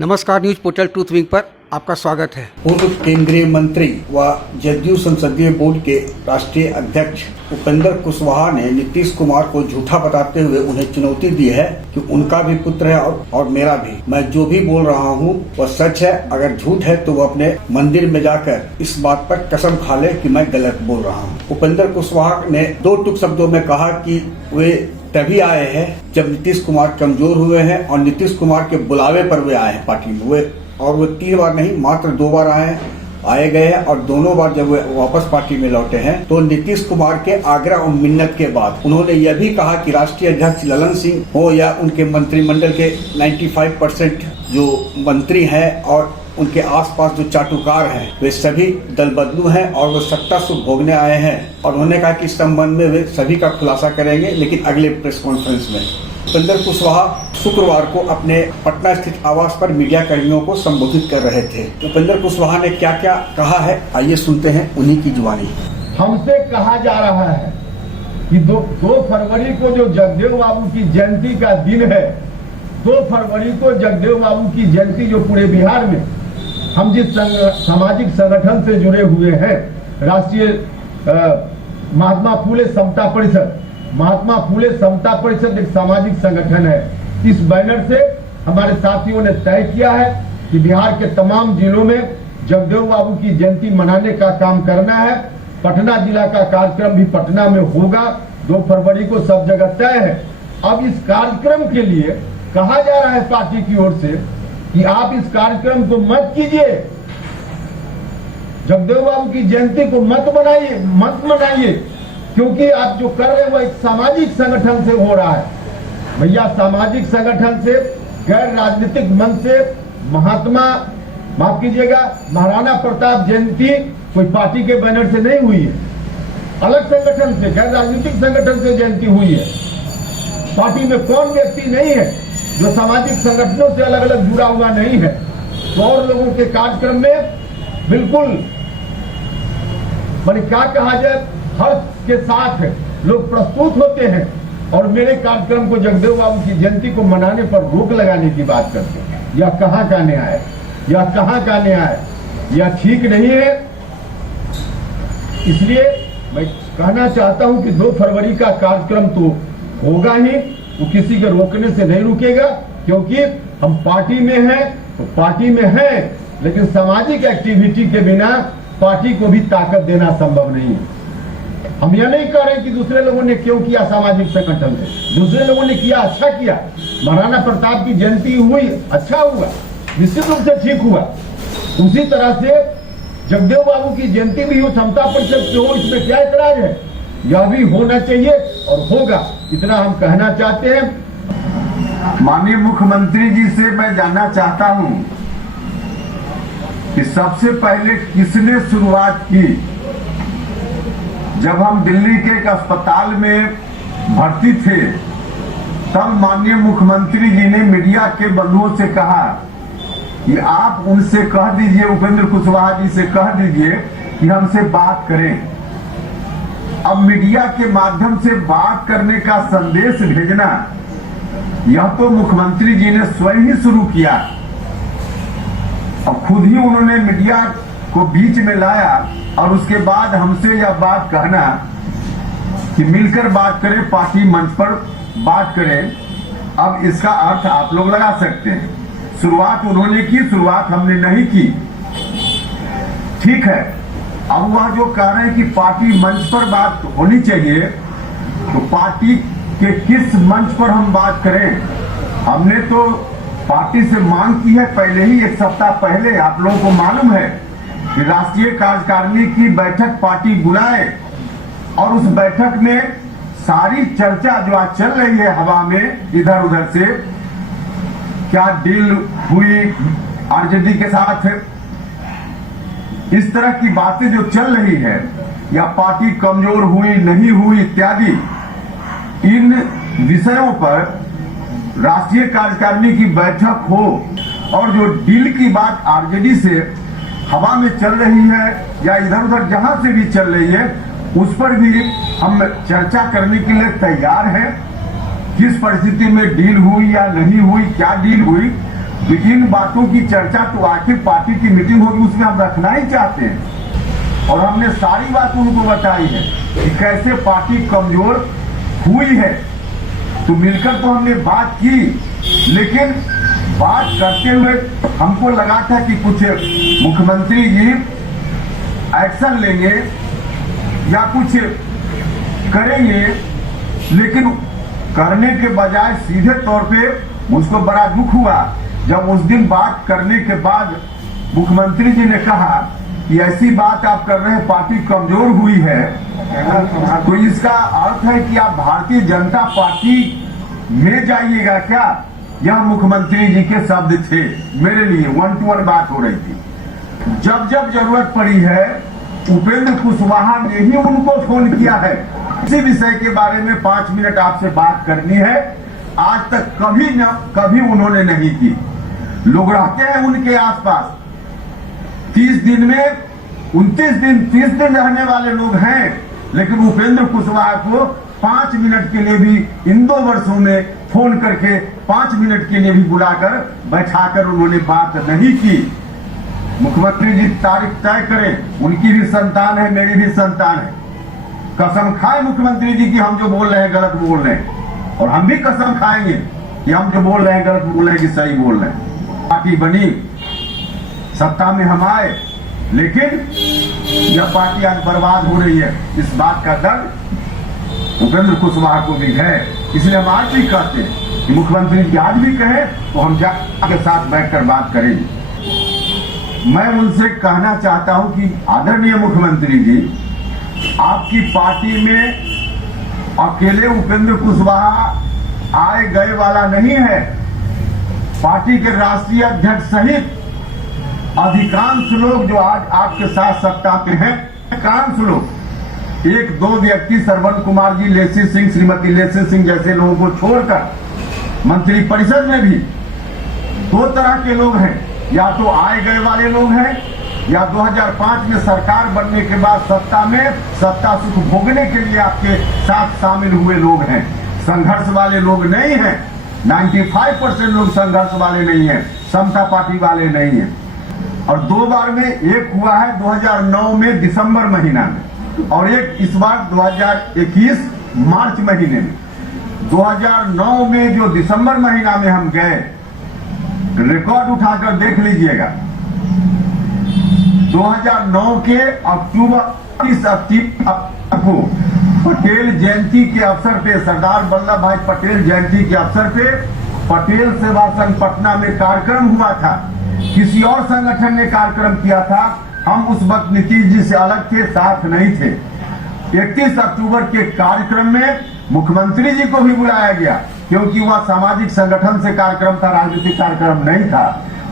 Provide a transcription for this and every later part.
नमस्कार, news portal truth wing पर आपका स्वागत है। पूर्व केंद्रीय मंत्री व जदयू संसदीय बोर्ड के राष्ट्रीय अध्यक्ष उपेंद्र कुशवाहा ने नीतीश कुमार को झूठा बताते हुए उन्हें चुनौती दी है कि उनका भी पुत्र है और मेरा भी। मैं जो भी बोल रहा हूं वह सच है। अगर झूठ है तो वो अपने मंदिर में जाकर इस बात पर कसम खा ले कि मैं गलत बोल रहा हूं। उपेंद्र कुशवाहा ने दो टूक शब्दों में कहा कि वे तभी आए हैं जब नीतीश कुमार कमजोर हुए हैं और नीतीश कुमार के बुलावे पर वे आए हैं पार्टी में। वे 3 बार नहीं, मात्र 2 बार आए गए हैं और दोनों बार जब वे वापस पार्टी में लौटे हैं तो नीतीश कुमार के आग्रह और मिन्नत के बाद उन्होंने यह भी कहा कि राष्ट्रीय अध्यक्ष ललन सिंह हो या उनके मंत्रिमंडल के 95% जो मंत्री हैं और उनके आसपास जो चाटुकार हैं वे सभी दल बदलू हैं और वो सत्ता सुख भोगने आए हैं। और उन्होंने कहा कि इस संबंध में वे सभी का खुलासा करेंगे, लेकिन अगले प्रेस कॉन्फ्रेंस में। उपेंद्र कुशवाहा शुक्रवार को अपने पटना स्थित आवास पर मीडिया कर्मियों को संबोधित कर रहे थे। उपेंद्र कुशवाहा ने क्या क्या कहा है, आइए सुनते हैं उन्हीं की जुबानी। हमसे कहा जा रहा है कि 2 फरवरी को जो जगदेव बाबू की जयंती का दिन है, 2 फरवरी को जगदेव बाबू की जयंती जो पूरे बिहार में हम जिस सामाजिक संगठन से जुड़े हुए हैं, राष्ट्रीय महात्मा फुले समता परिषद, महात्मा फुले समता परिषद एक सामाजिक संगठन है। इस बैनर से हमारे साथियों ने तय किया है कि बिहार के तमाम जिलों में जगदेव बाबू की जयंती मनाने का काम करना है। पटना जिला का कार्यक्रम भी पटना में होगा, 2 फरवरी को सब जगह तय है। अब इस कार्यक्रम के लिए कहा जा रहा है पार्टी की ओर से कि आप इस कार्यक्रम को मत कीजिए, जगदेव बाबू की जयंती को मत मनाइए, क्योंकि आप जो कर रहे हैं वो एक सामाजिक संगठन से हो रहा है। भैया, सामाजिक संगठन से, गैर राजनीतिक मंच से माफ कीजिएगा, महाराणा प्रताप जयंती कोई पार्टी के बैनर से नहीं हुई है, अलग संगठन से, गैर राजनीतिक संगठन से जयंती हुई है। पार्टी में कौन व्यक्ति नहीं है जो सामाजिक संगठनों से अलग अलग जुड़ा हुआ नहीं है। तो और लोगों के कार्यक्रम में बिल्कुल मैंने क्या कहा जाए, हर्ष के साथ लोग प्रस्तुत होते हैं और मेरे कार्यक्रम को, जगदेव बाबू की जयंती को मनाने पर रोक लगाने की बात करते हैं। यह कहां का न्याय है, यह कहां का न्याय है, यह ठीक नहीं है। इसलिए मैं कहना चाहता हूं कि 2 फरवरी का कार्यक्रम तो होगा ही, वो किसी के रोकने से नहीं रुकेगा, क्योंकि हम पार्टी में हैं तो पार्टी में हैं, लेकिन सामाजिक एक्टिविटी के बिना पार्टी को भी ताकत देना संभव नहीं है। हम यह नहीं कह रहे कि दूसरे लोगों ने क्यों किया, सामाजिक संगठन से दूसरे लोगों ने किया, अच्छा किया। महाराणा प्रताप की जयंती हुई, अच्छा हुआ, निश्चित रूप से ठीक हुआ। उसी तरह से जगदेव बाबू की जयंती भी हो, समता परिषद से हो, इसमें क्या ऐतराज है? यह भी होना चाहिए और होगा, इतना हम कहना चाहते हैं। माननीय मुख्यमंत्री जी से मैं जानना चाहता हूं कि सबसे पहले किसने शुरुआत की। जब हम दिल्ली के एक अस्पताल में भर्ती थे तब माननीय मुख्यमंत्री जी ने मीडिया के बंधुओं से कहा कि आप उनसे कह दीजिए, उपेंद्र कुशवाहा जी से कह दीजिए कि हमसे बात करें। अब मीडिया के माध्यम से बात करने का संदेश भेजना, यह तो मुख्यमंत्री जी ने स्वयं ही शुरू किया। अब खुद ही उन्होंने मीडिया को बीच में लाया और उसके बाद हमसे यह बात कहना कि मिलकर बात करें, पार्टी मंच पर बात करें। अब इसका अर्थ आप लोग लगा सकते हैं। शुरुआत उन्होंने की, शुरुआत हमने नहीं की, ठीक है। अब वह जो कह रहे हैं कि पार्टी मंच पर बात होनी चाहिए, तो पार्टी के किस मंच पर हम बात करें? हमने तो पार्टी से मांग की है पहले ही, 1 सप्ताह पहले। आप लोगों को मालूम है कि राष्ट्रीय कार्यकारिणी की बैठक पार्टी बुलाए और उस बैठक में सारी चर्चा जो आज चल रही है हवा में इधर उधर से, क्या डील हुई आरजेडी के साथ, इस तरह की बातें जो चल रही है, या पार्टी कमजोर हुई नहीं हुई इत्यादि, इन विषयों पर राष्ट्रीय कार्यकारिणी की बैठक हो और जो डील की बात आरजेडी से हवा में चल रही है या इधर उधर जहां से भी चल रही है, उस पर भी हम चर्चा करने के लिए तैयार हैं। किस परिस्थिति में डील हुई या नहीं हुई, क्या डील हुई, तो इन बातों की चर्चा तो आखिर पार्टी की मीटिंग होगी उसमें हम रखना ही चाहते हैं। और हमने सारी बात उनको बताई है कि कैसे पार्टी कमजोर हुई है। तो मिलकर तो हमने बात की, लेकिन बात करते हुए हमको लगा था कि कुछ मुख्यमंत्री जी एक्शन लेंगे या कुछ करेंगे, लेकिन करने के बजाय सीधे तौर पे मुझको बड़ा दुख हुआ जब उस दिन बात करने के बाद मुख्यमंत्री जी ने कहा कि ऐसी बात आप कर रहे हैं, पार्टी कमजोर हुई है। तो इसका अर्थ है कि आप भारतीय जनता पार्टी में जाइएगा क्या? यह मुख्यमंत्री जी के शब्द थे मेरे लिए। 1-to-1 बात हो रही थी। जब जब जरूरत पड़ी है उपेंद्र कुशवाहा ने ही उनको फोन किया है। इसी विषय के बारे में 5 मिनट आपसे बात करनी है। आज तक कभी उन्होंने नहीं की। लोग रहते हैं उनके आसपास 30 दिन में 29 दिन 30 दिन रहने वाले लोग हैं, लेकिन उपेंद्र कुशवाहा को 5 मिनट के लिए भी इन 2 वर्षों में फोन करके 5 मिनट के लिए भी बुलाकर बैठाकर उन्होंने बात नहीं की। मुख्यमंत्री जी तारीख तय करें, उनकी भी संतान है, मेरी भी संतान है। कसम खाए मुख्यमंत्री जी की हम जो बोल रहे हैं गलत बोल रहे हैं, और हम भी कसम खाएंगे कि हम जो बोल रहे हैं गलत बोल रहे हैं कि सही बोल रहे हैं। पार्टी बनी, सत्ता में हम आए, लेकिन यह पार्टी आज बर्बाद हो रही है। इस बात का दर्द उपेंद्र कुशवाहा को भी है। इसलिए हम आज भी कहते हैं कि मुख्यमंत्री जी आज भी कहे तो हम के साथ बैठकर बात करेंगे। मैं उनसे कहना चाहता हूं कि आदरणीय मुख्यमंत्री जी, आपकी पार्टी में अकेले उपेंद्र कुशवाहा आए गए वाला नहीं है। पार्टी के राष्ट्रीय अध्यक्ष सहित अधिकांश लोग जो आज आपके साथ सत्ता में हैं, अधिकांश लोग, 1-2 व्यक्ति श्रवण कुमार जी, लेसी सिंह, श्रीमती लेसी सिंह जैसे लोगों को छोड़कर मंत्री परिषद में भी 2 तरह के लोग हैं। या तो आए गए वाले लोग हैं, या 2005 में सरकार बनने के बाद सत्ता सुख भोगने के लिए आपके साथ शामिल हुए लोग हैं। संघर्ष वाले लोग नहीं हैं। 95% लोग संघर्ष वाले नहीं हैं, समता पार्टी वाले नहीं हैं। और 2 बार में, एक हुआ है 2009 में दिसंबर महीना में, और एक इस बार 2021 मार्च महीने में। 2009 में जो दिसंबर महीना में हम गए, रिकॉर्ड उठाकर देख लीजिएगा, 2009 के अक्टूबर 30 को पटेल जयंती के अवसर पे, सरदार वल्लभ भाई पटेल जयंती के अवसर पे पटेल सेवा संघ पटना में कार्यक्रम हुआ था। किसी और संगठन ने कार्यक्रम किया था। हम उस वक्त नीतीश जी से अलग थे, साथ नहीं थे। 31 अक्टूबर के कार्यक्रम में मुख्यमंत्री जी को भी बुलाया गया, क्योंकि वह सामाजिक संगठन से कार्यक्रम था, राजनीतिक कार्यक्रम नहीं था।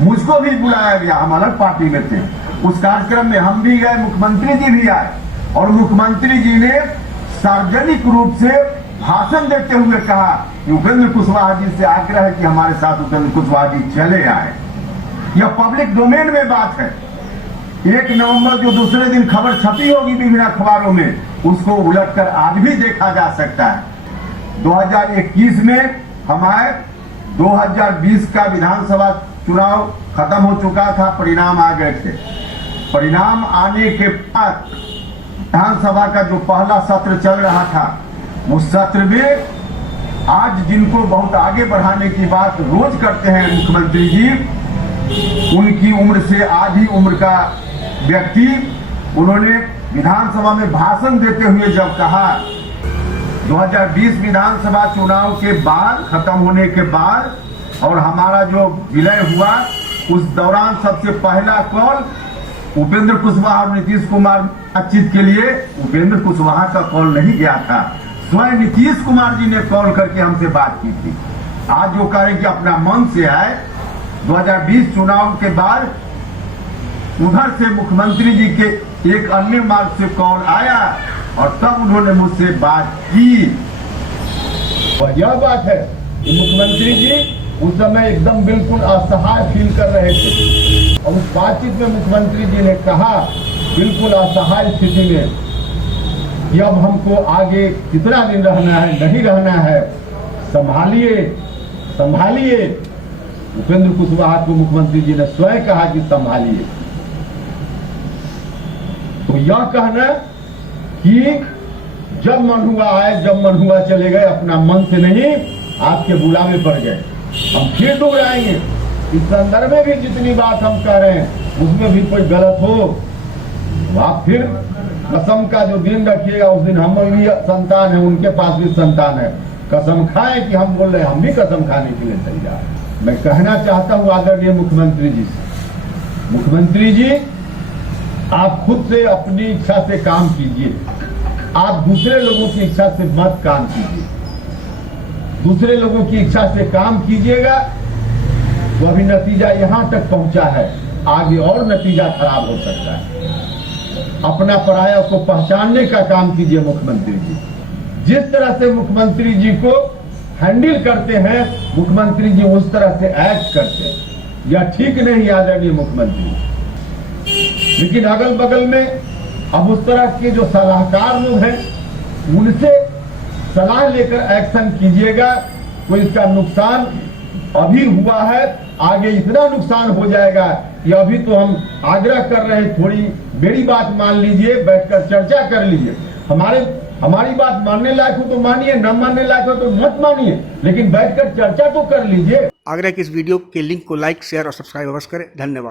मुझको भी बुलाया गया, हम अलग पार्टी में थे। उस कार्यक्रम में हम भी गए, मुख्यमंत्री जी भी आए, और मुख्यमंत्री जी ने सार्वजनिक रूप से भाषण देते हुए कहा कि उपेंद्र कुशवाहा जी से आग्रह है कि हमारे साथ उपेंद्र कुशवाहा जी चले आए। यह पब्लिक डोमेन में बात है। 1 नवंबर जो दूसरे दिन खबर छपी होगी विभिन्न अखबारों में, उसको उलटकर आज भी देखा जा सकता है। 2021 में हम आए, 2020 का विधानसभा चुनाव खत्म हो चुका था, परिणाम आ गए थे। परिणाम आने के बाद विधानसभा का जो पहला सत्र चल रहा था, उस सत्र में आज जिनको बहुत आगे बढ़ाने की बात रोज करते हैं मुख्यमंत्री जी, उनकी उम्र से आधी उम्र का व्यक्ति, उन्होंने विधानसभा में भाषण देते हुए जब कहा 2020 विधानसभा चुनाव के बाद, खत्म होने के बाद, और हमारा जो विलय हुआ उस दौरान सबसे पहला कॉल उपेंद्र कुशवाहा और नीतीश कुमार बातचीत के लिए उपेंद्र कुशवाहा का कॉल नहीं गया था, स्वयं नीतीश कुमार जी ने कॉल करके हमसे बात की थी। आज जो करें कि अपना मन से आए, 2020 चुनाव के बाद उधर से मुख्यमंत्री जी के एक अन्य मार्ग से कॉल आया और तब उन्होंने मुझसे बात की। यह बात है कि मुख्यमंत्री जी उस समय एकदम बिल्कुल असहाय फील कर रहे थे, और उस बातचीत में मुख्यमंत्री जी ने कहा बिल्कुल असहाय स्थिति में कि अब हमको आगे कितना दिन रहना है, नहीं रहना है, संभालिए संभालिए। उपेंद्र कुशवाहा को मुख्यमंत्री जी ने स्वयं कहा कि संभालिए। तो यह कहना कि जब मन हुआ आए, जब मन हुआ चले गए, अपना मन से नहीं आपके बुलावे पर गए। हम फिर दोहराएंगे, इस संदर्भ में भी जितनी बात हम कह रहे हैं उसमें भी कोई गलत हो तो आप फिर कसम का जो दिन रखिएगा, उस दिन हम भी संतान है, उनके पास भी संतान है, कसम खाएं कि हम बोल रहे हैं, हम भी कसम खाने के लिए तैयार हैं। मैं कहना चाहता हूं आदरणीय मुख्यमंत्री जी से, मुख्यमंत्री जी आप खुद से अपनी इच्छा से काम कीजिए, आप दूसरे लोगों की इच्छा से मत काम कीजिए। दूसरे लोगों की इच्छा से काम कीजिएगा तो अभी नतीजा यहां तक पहुंचा है, आगे और नतीजा खराब हो सकता है। अपना पराया को पहचानने का काम कीजिए मुख्यमंत्री जी। जिस तरह से मुख्यमंत्री जी को हैंडल करते हैं, मुख्यमंत्री जी उस तरह से एक्ट करते हैं, यह ठीक नहीं आदरणीय मुख्यमंत्री। लेकिन अगल बगल में अब उस तरह के जो सलाहकार लोग हैं उनसे सलाह लेकर एक्शन कीजिएगा। कोई इसका नुकसान अभी हुआ है, आगे इतना नुकसान हो जाएगा कि अभी तो हम आग्रह कर रहे हैं, थोड़ी मेरी बात मान लीजिए, बैठकर चर्चा कर लीजिए। हमारी बात मानने लायक हो तो मानिए, न मानने लायक हो तो मत मानिए, लेकिन बैठकर चर्चा तो कर लीजिए। आग्रह कि इस वीडियो के लिंक को लाइक, शेयर और सब्सक्राइब अवश्य करें। धन्यवाद।